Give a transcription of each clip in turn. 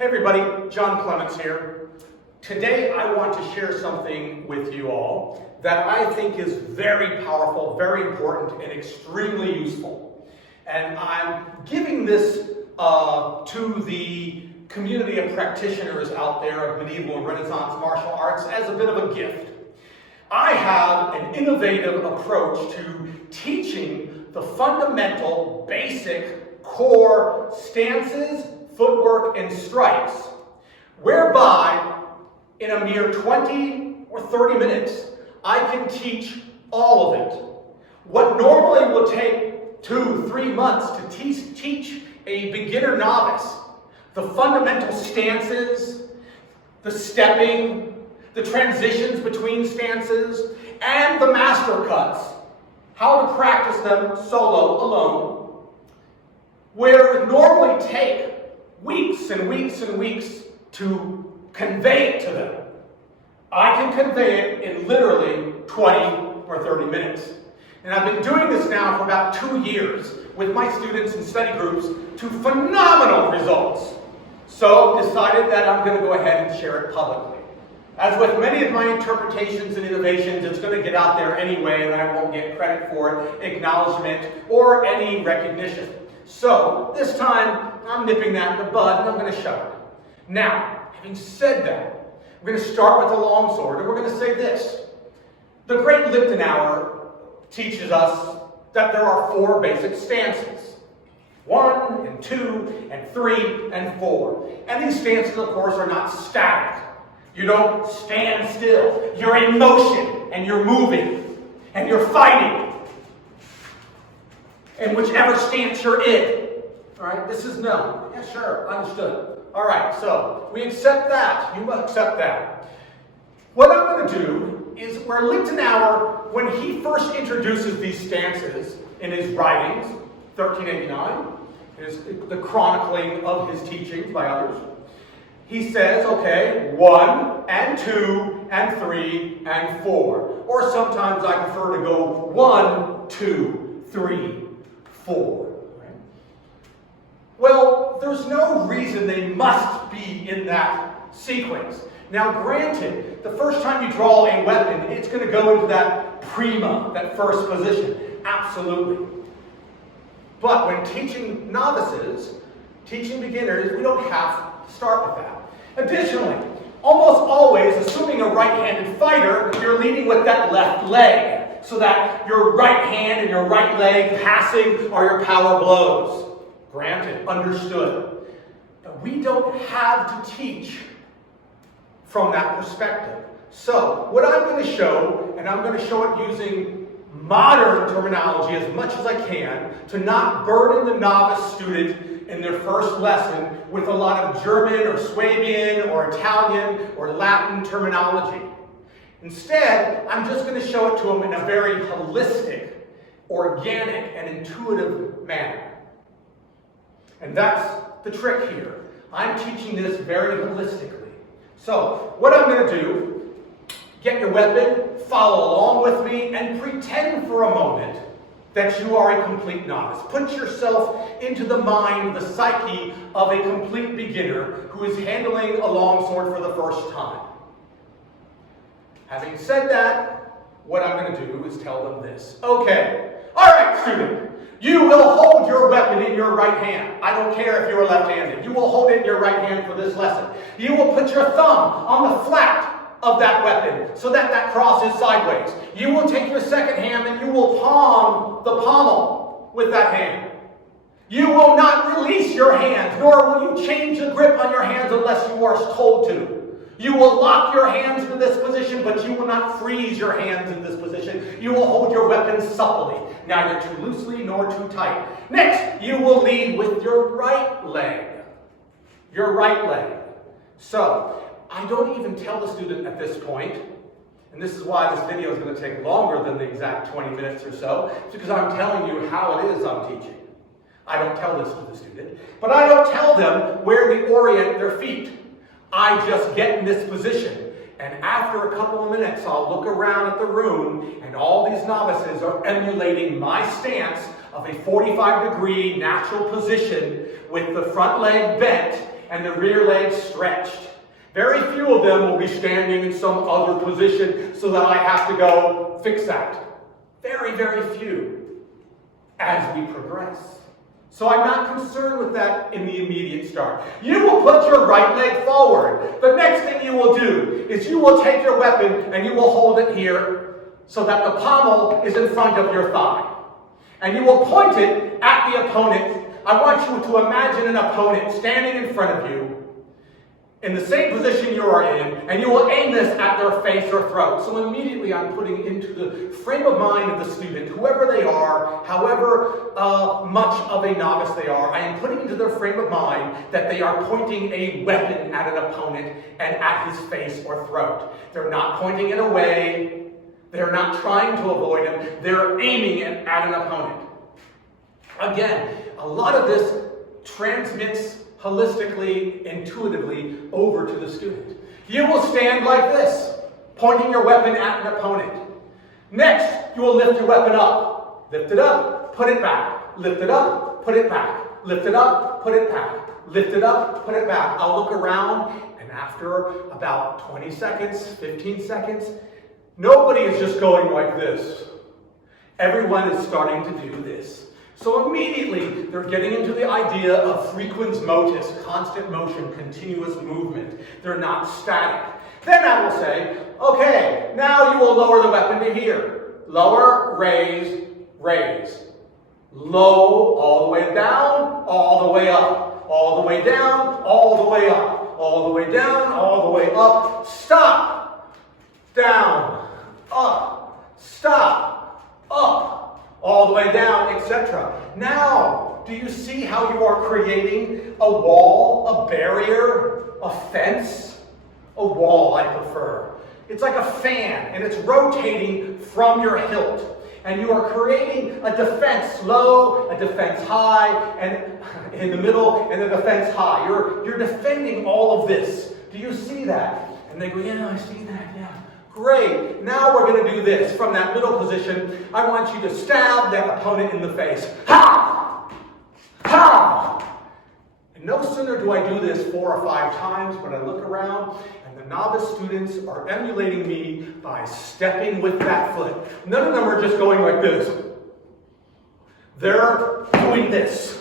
Hey everybody, John Clements here. Today I want to share something with you all that I think is very powerful, very important, and extremely useful. And I'm giving this to the community of practitioners out there of medieval and Renaissance martial arts as a bit of a gift. I have an innovative approach to teaching the fundamental, basic, core stances, footwork, and strikes, whereby in a mere 20 or 30 minutes, I can teach all of it. What normally will take 2-3 months to teach a beginner novice, the fundamental stances, the stepping, the transitions between stances, and the master cuts, how to practice them solo, alone, where it would normally take weeks and weeks and weeks to convey it to them. I can convey it in literally 20 or 30 minutes. And I've been doing this now for about 2 years with my students in study groups to phenomenal results. So decided that I'm going to go ahead and share it publicly. As with many of my interpretations and innovations, it's going to get out there anyway, and I won't get credit for it, acknowledgement, or any recognition. So this time, I'm nipping that in the bud, and I'm going to show it. Now, having said that, we're going to start with the longsword, and we're going to say this. The great Lichtenauer teaches us that there are 4 basic stances. 1, and 2, and 3, and 4. And these stances, of course, are not static. You don't stand still. You're in motion, and you're moving, and you're fighting. And whichever stance you're in. All right, this is known. Yeah, sure, understood. All right, so we accept that. You accept that. What I'm going to do is where Lichtenauer, when he first introduces these stances in his writings, 1389, the chronicling of his teachings by others, he says, okay, 1 and 2 and 3 and 4. Or sometimes I prefer to go 1, 2, 3, 4. Right? Well, there's no reason they must be in that sequence. Now, granted, the first time you draw a weapon, it's going to go into that prima, that first position. Absolutely. But when teaching novices, teaching beginners, we don't have to start with that. Additionally, almost always, assuming a right-handed fighter, you're leading with that left leg, so that your right hand and your right leg passing are your power blows. Granted, understood. But we don't have to teach from that perspective. So, what I'm going to show, and I'm going to show it using modern terminology as much as I can, to not burden the novice student in their first lesson with a lot of German or Swabian or Italian or Latin terminology. Instead, I'm just going to show it to them in a very holistic, organic, and intuitive manner. And that's the trick here. I'm teaching this very holistically. So, what I'm going to do, get your weapon, follow along with me, and pretend for a moment that you are a complete novice. Put yourself into the mind, the psyche of a complete beginner who is handling a longsword for the first time. Having said that, what I'm going to do is tell them this. Okay, all right, student, you will hold your weapon in your right hand. I don't care if you're left-handed. You will hold it in your right hand for this lesson. You will put your thumb on the flat of that weapon so that that crosses sideways. You will take your second hand and you will palm the pommel with that hand. You will not release your hands, nor will you change the grip on your hands unless you are told to. You will lock your hands in this position, but you will not freeze your hands in this position. You will hold your weapon supplely, neither too loosely nor too tight. Next, you will lead with your right leg. Your right leg. So, I don't even tell the student at this point, and this is why this video is going to take longer than the exact 20 minutes or so, it's because I'm telling you how it is I'm teaching. I don't tell this to the student, but I don't tell them where to orient their feet. I just get in this position, and after a couple of minutes, I'll look around at the room, and all these novices are emulating my stance of a 45-degree natural position with the front leg bent and the rear leg stretched. Very few of them will be standing in some other position so that I have to go fix that. Very, very few as we progress. So I'm not concerned with that in the immediate start. You will put your right leg forward. The next thing you will do is you will take your weapon and you will hold it here so that the pommel is in front of your thigh. And you will point it at the opponent. I want you to imagine an opponent standing in front of you in the same position you are in, and you will aim this at their face or throat. So immediately I'm putting into the frame of mind of the student, whoever they are, however much of a novice they are, I am putting into their frame of mind that they are pointing a weapon at an opponent and at his face or throat. They're not pointing it away. They're not trying to avoid him. They're aiming it at an opponent. Again, a lot of this transmits holistically, intuitively over to the student. You will stand like this, pointing your weapon at an opponent. Next, you will lift your weapon up. Lift it up, put it back. Lift it up, put it back. Lift it up, put it back. Lift it up, put it back. I'll look around, and after about 20 seconds, 15 seconds, nobody is just going like this. Everyone is starting to do this. So immediately, they're getting into the idea of frequens motus, constant motion, continuous movement. They're not static. Then I will say, okay, now you will lower the weapon to here. Lower, raise, raise. Low, all the way down, all the way up. All the way down, all the way up. All the way down, all the way up. Stop. Down. Up. Stop. Up. All the way down, etc. Now, do you see how you are creating a wall, a barrier, a fence? A wall, I prefer. It's like a fan, and it's rotating from your hilt. And you are creating a defense low, a defense high, and in the middle, and a defense high. You're defending all of this. Do you see that? And they go, yeah, I see that, yeah. Great. Now we're going to do this. From that middle position, I want you to stab that opponent in the face. Ha! Ha! And no sooner do I do this 4 or 5 times, but I look around, and the novice students are emulating me by stepping with that foot. None of them are just going like this. They're doing this.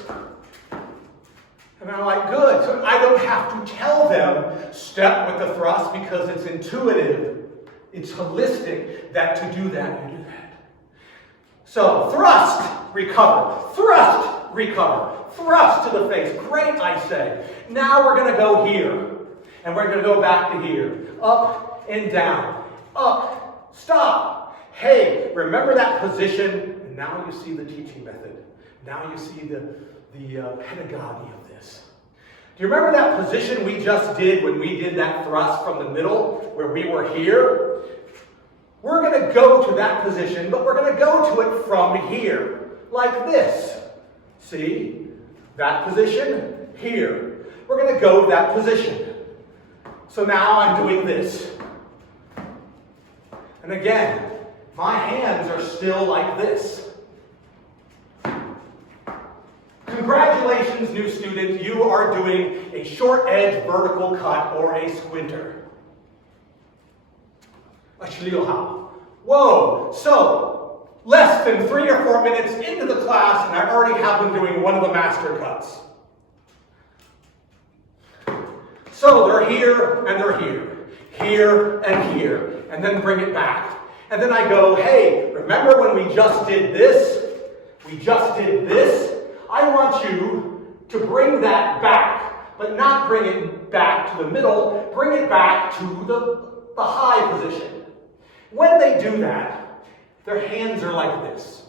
And I'm like, good. So I don't have to tell them, step with the thrust, because it's intuitive. It's holistic that to do that, you do that. So, thrust, recover. Thrust, recover. Thrust to the face. Great, I say. Now we're going to go here. And we're going to go back to here. Up and down. Up. Stop. Hey, remember that position? And now you see the teaching method. Now you see the pedagogy of this. Do you remember that position we just did when we did that thrust from the middle, where we were here? We're going to go to that position, but we're going to go to it from here, like this. See? That position, here. We're going to go to that position. So now I'm doing this. And again, my hands are still like this. Congratulations, new student, you are doing a short edge vertical cut or a squinter. A Schlierhau. Whoa, so less than 3 or 4 minutes into the class and I already have them doing one of the master cuts. So they're here and they're here and here, and then bring it back. And then I go, hey, remember when we just did this? We just did this? I want you to bring that back, but not bring it back to the middle, bring it back to the high position. When they do that, their hands are like this.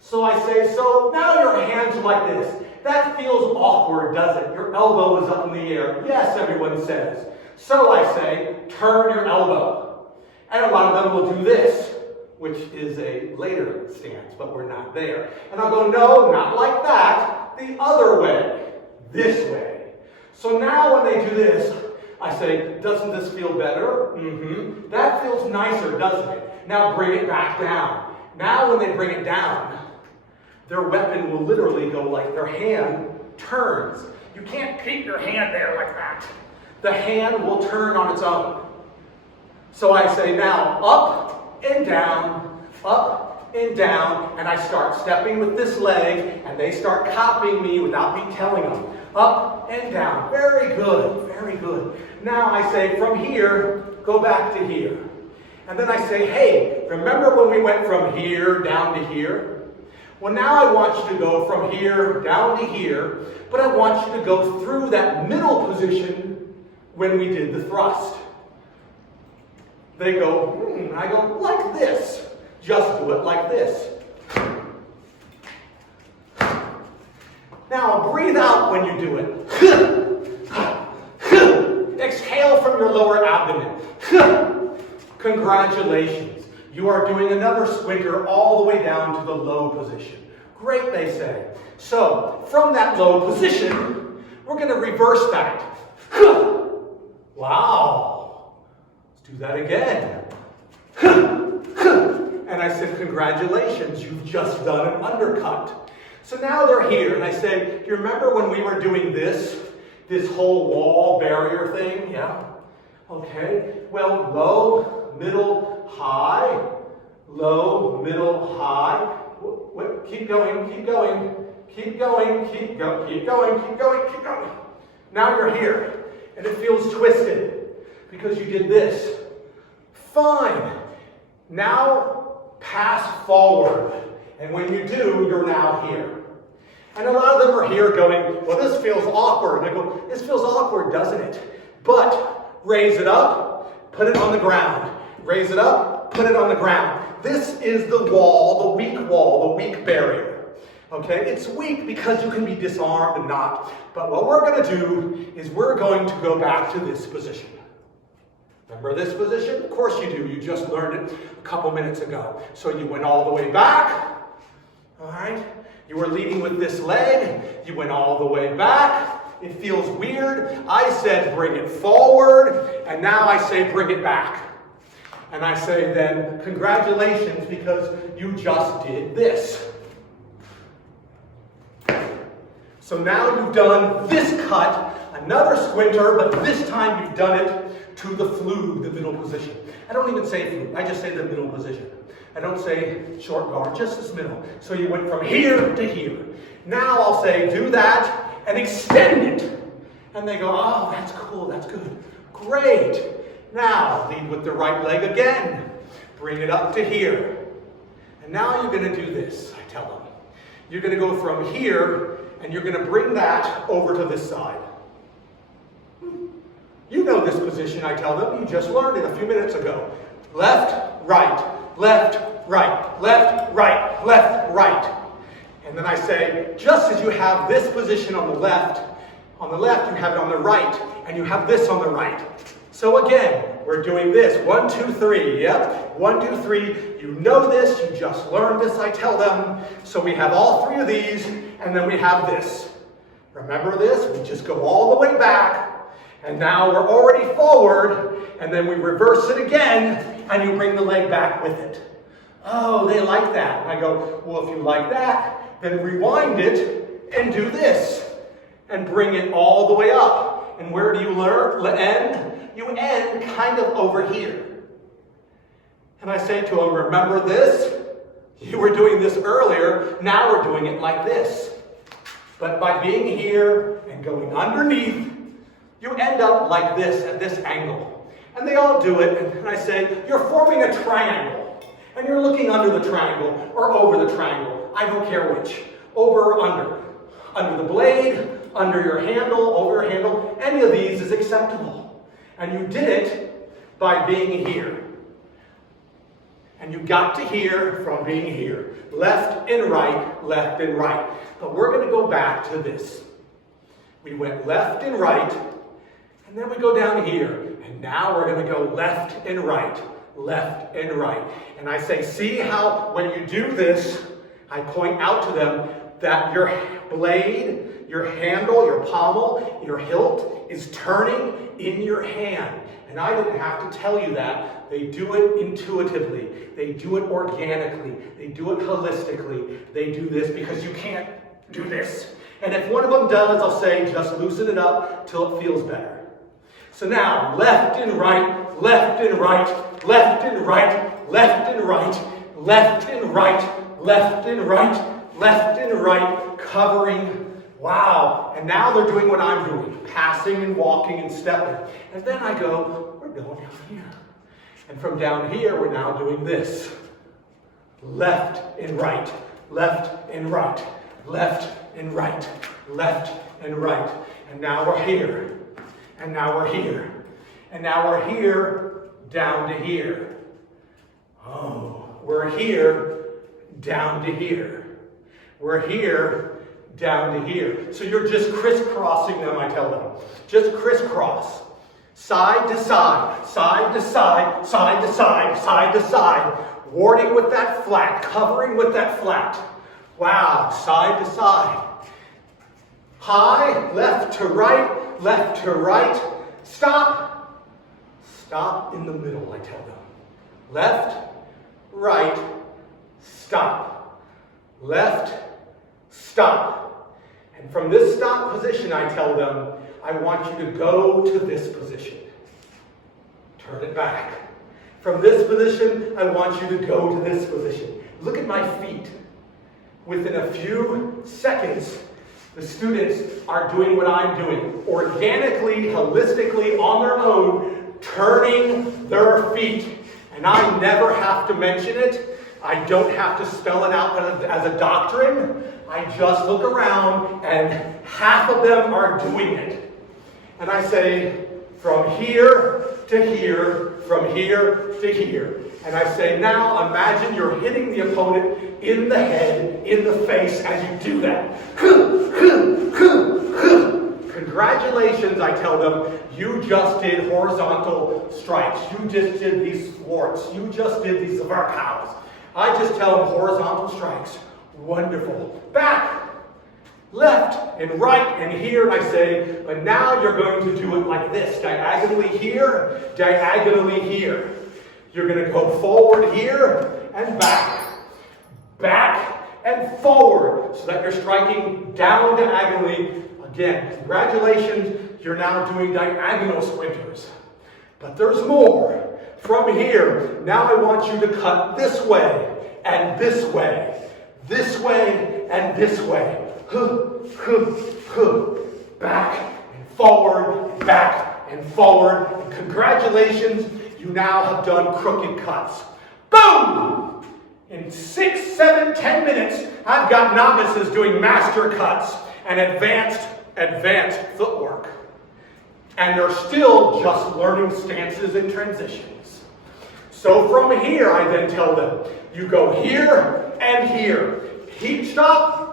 So I say, so now your hands are like this. That feels awkward, does it? Your elbow is up in the air. Yes, everyone says. So I say, turn your elbow. And a lot of them will do this, which is a later stance, but we're not there. And I'll go, no, not like that. The other way. This way. So now when they do this, I say, doesn't this feel better? Mm-hmm. That feels nicer, doesn't it? Now bring it back down. Now when they bring it down, their weapon will literally go like their hand turns. You can't keep your hand there like that. The hand will turn on its own. So I say now, up and down, and I start stepping with this leg, and they start copying me without me telling them. Up and down. Very good, very good. Now I say, from here, go back to here. And then I say, hey, remember when we went from here down to here? Well, now I want you to go from here down to here, but I want you to go through that middle position when we did the thrust. They go, I go, like this. Just do it like this. Now, breathe out when you do it. Exhale from your lower abdomen. Congratulations. You are doing another squinter all the way down to the low position. Great, they say. So, from that low position, we're going to reverse that. Wow. Let's do that again. And I said, congratulations, you've just done an undercut. So now they're here, and I say, do you remember when we were doing this whole wall barrier thing? Yeah? Okay. Well, low, middle, high. Low, middle, high. Keep going, keep going, keep going, keep going, keep going, keep going, keep going. Now you're here, and it feels twisted because you did this. Fine. Now, pass forward. And when you do, you're now here. And a lot of them are here going, well, this feels awkward. And I go, this feels awkward, doesn't it? But raise it up, put it on the ground. Raise it up, put it on the ground. This is the wall, the weak barrier. Okay? It's weak because you can be disarmed and not. But what we're going to do is we're going to go back to this position. Remember this position? Of course you do. You just learned it a couple minutes ago. So you went all the way back. All right? You were leading with this leg. You went all the way back. It feels weird. I said bring it forward. And now I say bring it back. And I say then congratulations because you just did this. So now you've done this cut, another squinter, but this time you've done it to the flug, the middle position. I don't even say flug, I just say the middle position. I don't say short guard, just this middle. So you went from here to here. Now I'll say do that and extend it. And they go, oh, that's cool, that's good. Great. Now lead with the right leg again. Bring it up to here. And now you're going to do this, I tell them. You're going to go from here and you're going to bring that over to this side. You know this position, I tell them. You just learned it a few minutes ago. Left, right, left, right, left, right, left, right. And then I say, just as you have this position on the left you have it on the right, and you have this on the right. So again, we're doing this. 1, 2, 3. Yep. 1, 2, 3. You know this. You just learned this, I tell them. So we have all three of these, and then we have this. Remember this? We just go all the way back. And now we're already forward, and then we reverse it again, and you bring the leg back with it. Oh, they like that. And I go, well, if you like that, then rewind it and do this. And bring it all the way up. And where do you end? You end kind of over here. And I say to them, remember this? You were doing this earlier, now we're doing it like this. But by being here and going underneath, you end up like this, at this angle. And they all do it, and I say, you're forming a triangle. And you're looking under the triangle, or over the triangle. I don't care which. Over or under. Under the blade, under your handle, over your handle. Any of these is acceptable. And you did it by being here. And you got to here from being here. Left and right, left and right. But we're going to go back to this. We went left and right. And then we go down here, and now we're going to go left and right, left and right. And I say, see how when you do this, I point out to them that your blade, your handle, your pommel, your hilt is turning in your hand. And I didn't have to tell you that. They do it intuitively. They do it organically. They do it holistically. They do this because you can't do this. And if one of them does, I'll say just loosen it up till it feels better. So now, left and right, left and right, left and right, left and right, left and right, left and right, left and right, covering. Wow. And now they're doing what I'm doing, passing and walking and stepping. And then I go, we're going down here. And from down here, we're now doing this. Left and right, left and right, left and right, left and right. And now we're here. And now we're here. And now we're here, down to here. Oh, we're here, down to here. We're here, down to here. So you're just crisscrossing them, I tell them. Just crisscross. Side to side, side to side, side to side, side to side. Warding with that flat, covering with that flat. Wow, side to side. High, left to right, left to right. Stop. Stop in the middle, I tell them. Left, right, stop. Left, stop. And from this stop position, I tell them, I want you to go to this position. Turn it back. From this position, I want you to go to this position. Look at my feet. Within a few seconds, the students are doing what I'm doing. Organically, holistically, on their own, turning their feet. And I never have to mention it. I don't have to spell it out as a doctrine. I just look around and half of them are doing it. And I say, from here to here, from here to here. And I say, now imagine you're hitting the opponent in the head, in the face as you do that. Congratulations, I tell them, you just did horizontal strikes. You just did these thwarts. You just did these varcows. I just tell them horizontal strikes. Wonderful. Back, left, and right, and here. I say, but now you're going to do it like this. Diagonally here, diagonally here. You're going to go forward here and back. Back and forward. So that you're striking down diagonally. Again, congratulations. You're now doing diagonal sprinters. But there's more. From here, now I want you to cut this way and this way. This way and this way. Back and forward, back and forward. And congratulations, you now have done crooked cuts. Boom! In 6, 7, 10 minutes, I've got novices doing master cuts and advanced footwork. And they're still just learning stances and transitions. So from here, I then tell them, you go here and here. Heat stop.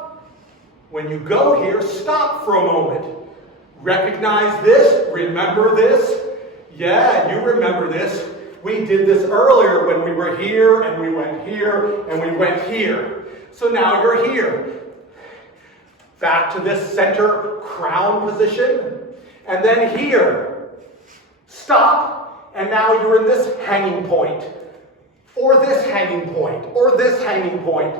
When you go here, stop for a moment. Recognize this. Remember this. Yeah, you remember this. We did this earlier when we were here and we went here and we went here. So now you're here. Back to this center crown position. And then here. Stop. And now you're in this hanging point. Or this hanging point. Or this hanging point.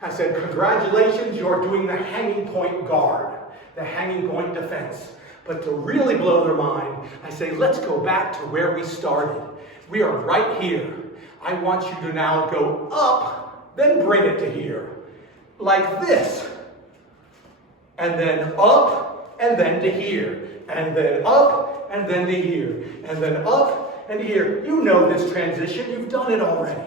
I said, congratulations, you're doing the hanging point guard. The hanging point defense. But to really blow their mind, I say, let's go back to where we started. We are right here. I want you to now go up, then bring it to here. Like this. And then up, and then to here. And then up, and then to here. And then up, and here. You know this transition. You've done it already.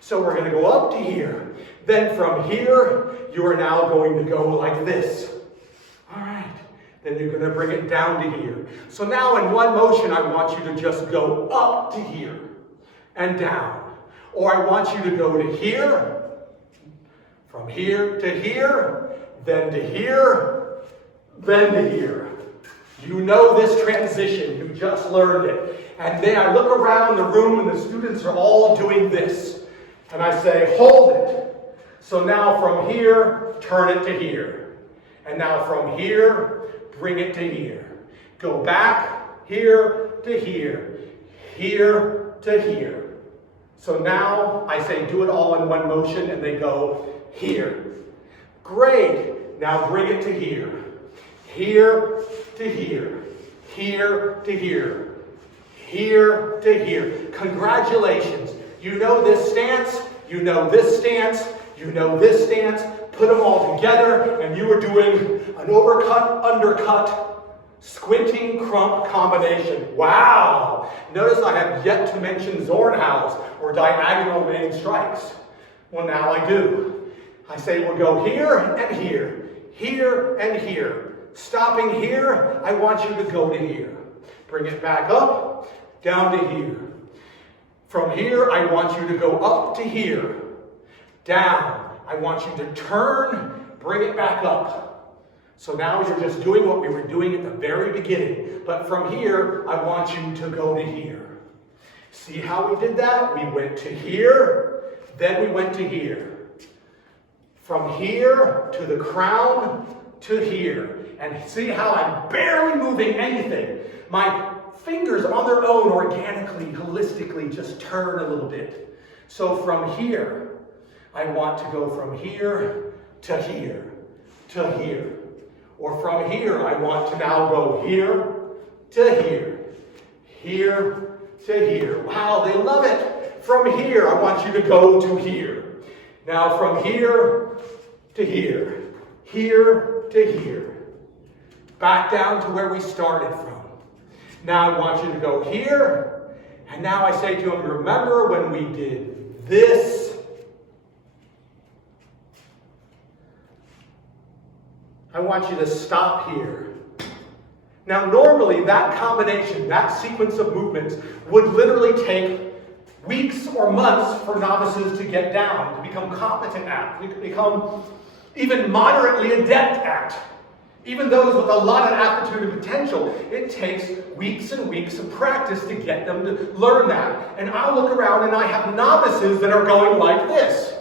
So we're going to go up to here. Then from here, you are now going to go like this. All right. Then you're going to bring it down to here. So now in one motion, I want you to just go up to here and down. Or I want you to go to here, from here to here, then to here, then to here. You know this transition. You just learned it. And then I look around the room and the students are all doing this. And I say, hold it. So now from here, turn it to here. And now from here, bring it to here. Go back here to here. Here to here. So now I say do it all in one motion and they go here. Great. Now bring it to here. Here to here. Here to here. Here to here. Congratulations. You know this stance. You know this stance. You know this stance. Put them all together and you are doing an overcut, undercut, squinting crump combination. Wow. Notice I have yet to mention Zornhaus or diagonal main strikes. Well, now I do. I say we'll go here and here. Here and here. Stopping here, I want you to go to here. Bring it back up, down to here. From here, I want you to go up to here. Down. I want you to turn, bring it back up. So now you're just doing what we were doing at the very beginning. But from here, I want you to go to here. See how we did that? We went to here, then we went to here. From here to the crown to here. And see how I'm barely moving anything. My fingers on their own organically, holistically, just turn a little bit. So from here, I want to go from here to here, to here. Or from here, I want to now go here to here, here to here. Wow, they love it. From here, I want you to go to here. Now from here to here, here to here. Back down to where we started from. Now I want you to go here. And now I say to him, remember when we did this? I want you to stop here. Now normally that combination, that sequence of movements would literally take weeks or months for novices to get down, to become competent at, to become even moderately adept at. Even those with a lot of aptitude and potential, it takes weeks and weeks of practice to get them to learn that. And I look around and I have novices that are going like this.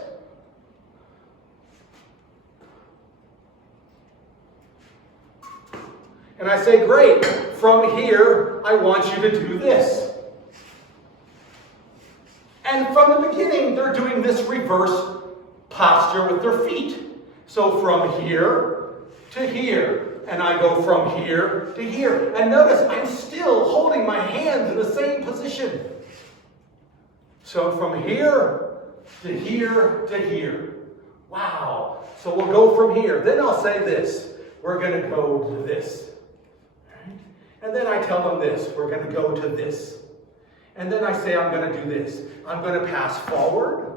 And I say, great, from here, I want you to do this. And from the beginning, they're doing this reverse posture with their feet. So from here to here, and I go from here to here. And notice I'm still holding my hands in the same position. So from here to here to here. Wow. So we'll go from here. Then I'll say this. We're going to go to this. Right? And then I tell them this. We're going to go to this. And then I say I'm going to do this. I'm going to pass forward.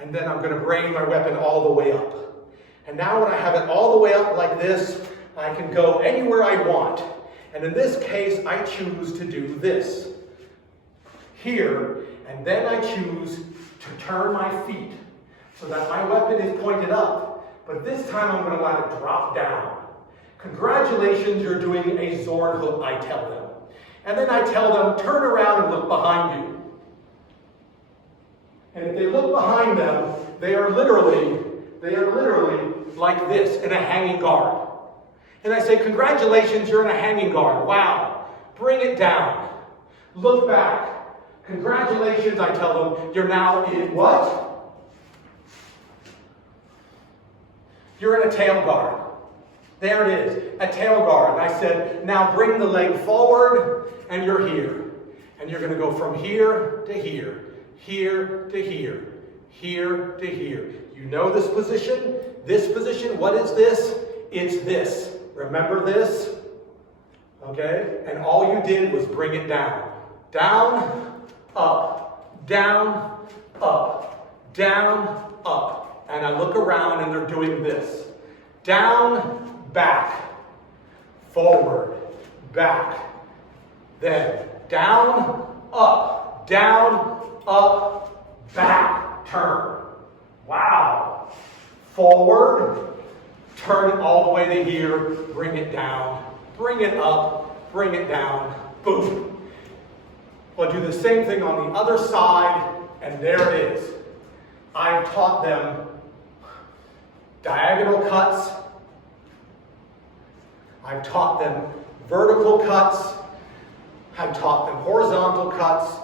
And then I'm going to bring my weapon all the way up. And now when I have it all the way up like this, I can go anywhere I want. And in this case, I choose to do this. Here, and then I choose to turn my feet so that my weapon is pointed up. But this time I'm going to let it drop down. Congratulations, you're doing a Zorn hook, I tell them. And then I tell them, turn around and look behind you. And if they look behind them, they are literally like this in a hanging guard. And I say, congratulations, you're in a hanging guard. Wow. Bring it down. Look back. Congratulations, I tell them, you're now in what? You're in a tail guard. There it is, a tail guard. And I said, now bring the leg forward, and you're here. And you're going to go from here to here, here to here, here to here. You know this position? This position, what is this? It's this. Remember this? Okay? And all you did was bring it down. Down, up, down, up, down, up. And I look around and they're doing this. Down, back, forward, back. Then down, up, back, turn. Wow. Forward, turn it all the way to here, bring it down, bring it up, bring it down, boom. We'll do the same thing on the other side, and there it is. I've taught them diagonal cuts. I've taught them vertical cuts. I've taught them horizontal cuts.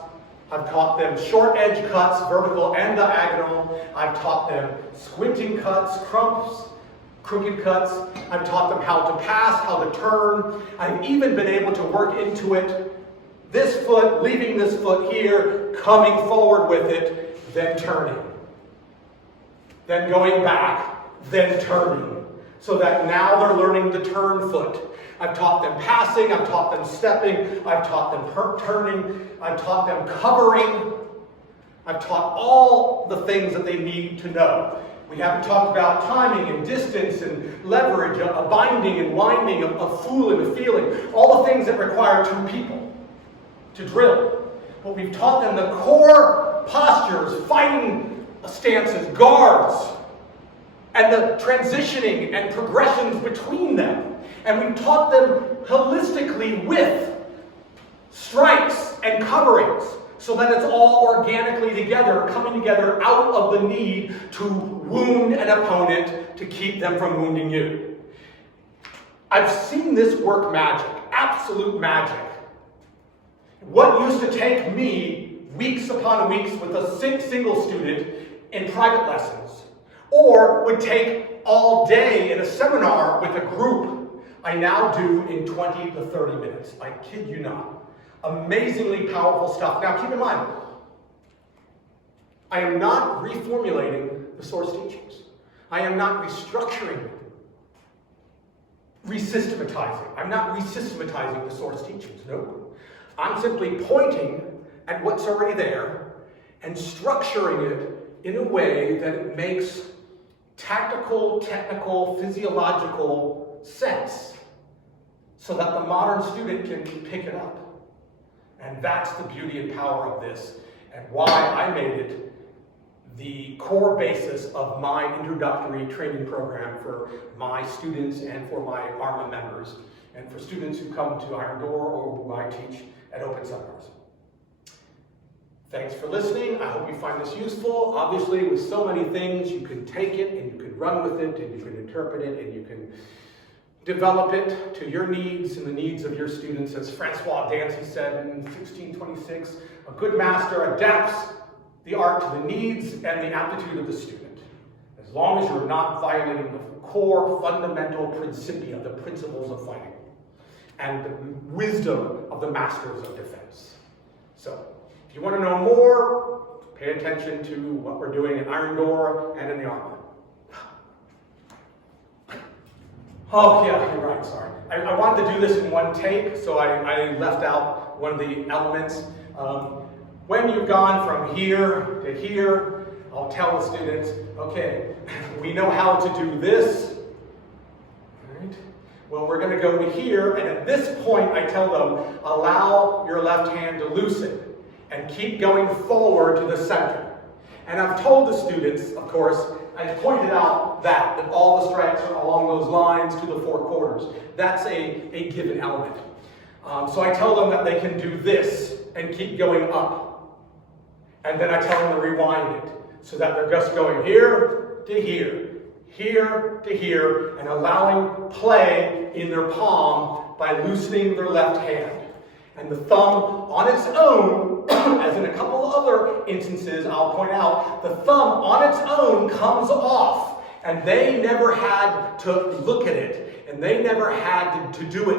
I've taught them short edge cuts, vertical and diagonal. I've taught them squinting cuts, crumps, crooked cuts. I've taught them how to pass, how to turn. I've even been able to work into it this foot, leaving this foot here, coming forward with it, then turning. Then going back, then turning. So that now they're learning the turn foot. I've taught them passing, I've taught them stepping, I've taught them turning, I've taught them covering. I've taught all the things that they need to know. We haven't talked about timing and distance and leverage, a binding and winding, a fool and a feeling, all the things that require two people to drill. But we've taught them the core postures, fighting stances, guards, and the transitioning and progressions between them. And we've taught them holistically with strikes and coverings, so that it's all organically together, coming together out of the need to wound an opponent to keep them from wounding you. I've seen this work magic, absolute magic. What used to take me weeks upon weeks with a single student in private lessons, or would take all day in a seminar with a group, I now do in 20 to 30 minutes. I kid you not. Amazingly powerful stuff. Now keep in mind, I am not reformulating the source teachings. I am not restructuring them, resystematizing. I'm not resystematizing the source teachings. No. I'm simply pointing at what's already there and structuring it in a way that it makes tactical, technical, physiological sense so that the modern student can pick it up. And that's the beauty and power of this, and why I made it the core basis of my introductory training program for my students and for my ARMA members, and for students who come to Iron Door or who I teach at Open Seminars. Thanks for listening. I hope you find this useful. Obviously, with so many things, you can take it and you can run with it and you can interpret it and you can develop it to your needs and the needs of your students. As Francois Dancy said in 1626, a good master adapts the art to the needs and the aptitude of the student, as long as you're not violating the core fundamental principia, the principles of fighting, and the wisdom of the masters of defense. So, if you want to know more, pay attention to what we're doing in Iron Door and in the ARMA. Oh, yeah, you're right, sorry. I wanted to do this in one take, so I left out one of the elements. When you've gone from here to here, I'll tell the students, okay, we know how to do this. All right. Well, we're going to go to here, and at this point, I tell them, allow your left hand to loosen and keep going forward to the center. And I've told the students, of course, I pointed out that all the strikes are along those lines to the four quarters. That's a given element. So I tell them that they can do this and keep going up. And then I tell them to rewind it so that they're just going here to here, here to here, and allowing play in their palm by loosening their left hand. And the thumb on its own, as in a couple of other instances I'll point out, the thumb on its own comes off, and they never had to look at it, and they never had to do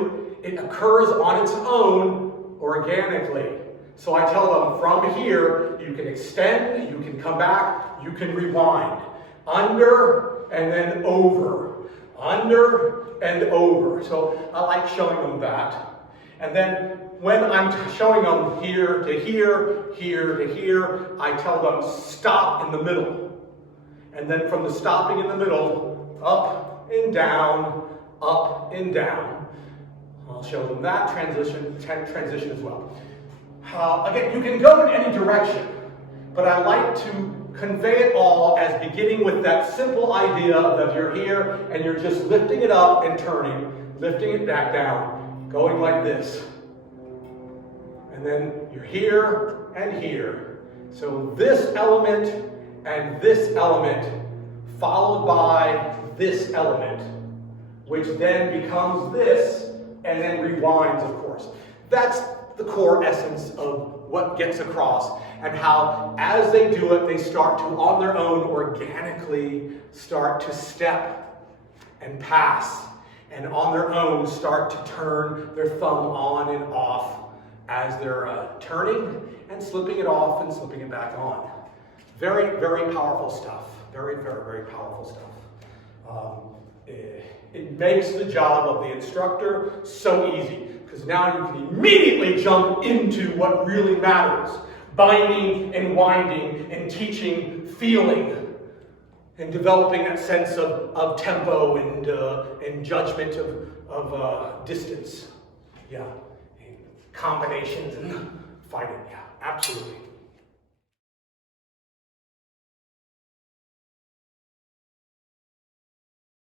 it. It occurs on its own organically. So I tell them, from here, you can extend, you can come back, you can rewind. Under and then over. Under and over. So I like showing them that. And then when I'm showing them here to here, here to here, I tell them stop in the middle. And then from the stopping in the middle, up and down, up and down. I'll show them that transition as well. Again, you can go in any direction, but I like to convey it all as beginning with that simple idea of you're here and you're just lifting it up and turning, lifting it back down, going like this. And then you're here and here. So this element and this element followed by this element, which then becomes this and then rewinds, of course. That's the core essence of what gets across, and how as they do it, they start to, on their own, organically start to step and pass, and on their own start to turn their thumb on and off as they're turning and slipping it off and slipping it back on. Very, very powerful stuff. Very, very, very powerful stuff. It makes the job of the instructor so easy, because now you can immediately jump into what really matters. Binding and winding and teaching feeling and developing that sense of tempo and judgment of distance. Yeah. And combinations and fighting. Yeah, absolutely.